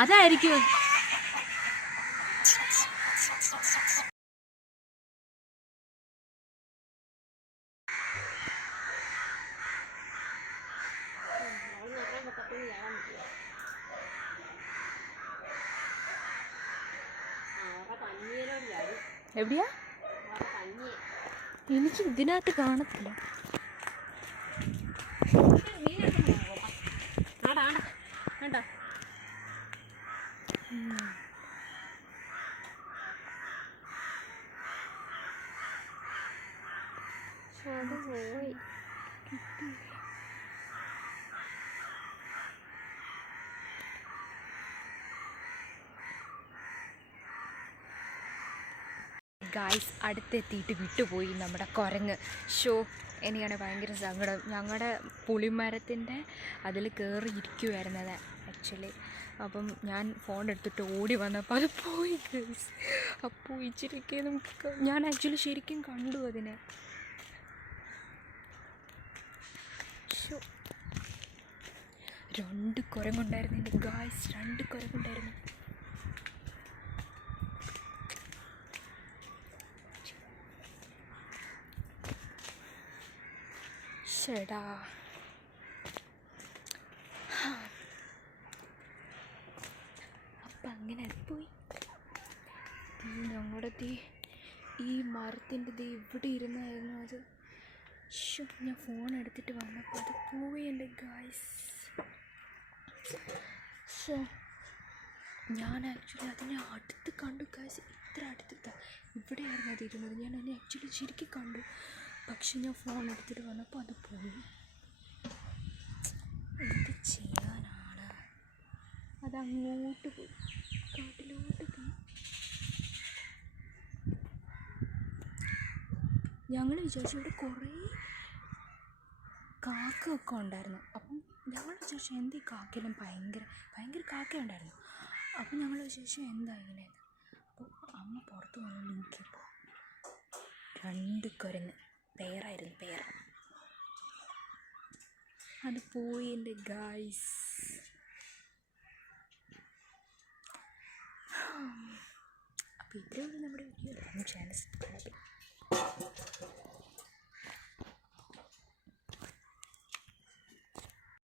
അതായിരിക്കും. എവിടെയാ? എനിക്ക് ഇതിനകത്ത് കാണത്തില്ല. വേണ്ട അത് പോയി. ഗായ്സ്, അടുത്തെത്തിയിട്ട് വിട്ടുപോയി നമ്മുടെ കുരങ്ങ്. ഷോ, എനിക്കാണെങ്കിൽ ഭയങ്കര സങ്കടം. ഞങ്ങളുടെ പുളിമരത്തിൻ്റെ അതിൽ കയറി ഇരിക്കുമായിരുന്നത് ആക്ച്വലി. അപ്പം ഞാൻ ഫോൺ എടുത്തിട്ട് ഓടി വന്നപ്പോൾ അത് പോയി ഗൈസ്. അപ്പോൾ ഇച്ചിരിക്കെ നമുക്ക് ഞാൻ ആക്ച്വലി ശരിക്കും കണ്ടു അതിനെ. ഷോ, 2 കുരങ്ങുണ്ടായിരുന്നു എൻ്റെ ഗായ്സ്, 2 കുരങ്ങുണ്ടായിരുന്നു. ചേടാ, അപ്പം അങ്ങനെ പോയി. ഞങ്ങളുടെ ഈ മരത്തിൻ്റെ ഇവിടെ ഇരുന്നായിരുന്നു അത്. ഞാൻ ഫോൺ എടുത്തിട്ട് വന്നപ്പോൾ അത് പോയി എൻ്റെ ഗായ്സ്. ഞാൻ ആക്ച്വലി അതിനെ അടുത്ത് കണ്ടു ഗായ്സ്, ഇത്ര അടുത്ത് ഇവിടെയായിരുന്നു അത് ഇരുന്നത്. ഞാൻ അതിനെ ആക്ച്വലി ശരിക്കും കണ്ടു. പക്ഷെ ഞാൻ ഫോൺ എടുത്തിട്ട് വന്നപ്പോൾ അത് പോയി. എന്ത് ചെയ്യാനാണ്? അതങ്ങോട്ട് പോയി, കാട്ടിലോട്ട് പോയി. ഞങ്ങൾ വിചാരിച്ചു ഇവിടെ കുറേ കാക്കയൊക്കെ ഉണ്ടായിരുന്നു. അപ്പം ഞങ്ങൾ വിചാരിച്ചു എന്താ ഈ കാക്കയെല്ലാം ഭയങ്കര കാക്ക ഉണ്ടായിരുന്നു. അപ്പം ഞങ്ങൾ വിചാരിച്ചു എന്താ ഇങ്ങനെ. അപ്പോൾ അമ്മ പുറത്ത് വന്ന് നോക്കിയപ്പോൾ 2 കുരങ്ങ് പേരായിരുന്നു. അത് പോയി എൻ്റെ ഗായ്സ്. അപ്പോൾ ഇത്രയുള്ളൂ നമ്മുടെ വീഡിയോ. Channel subscribe.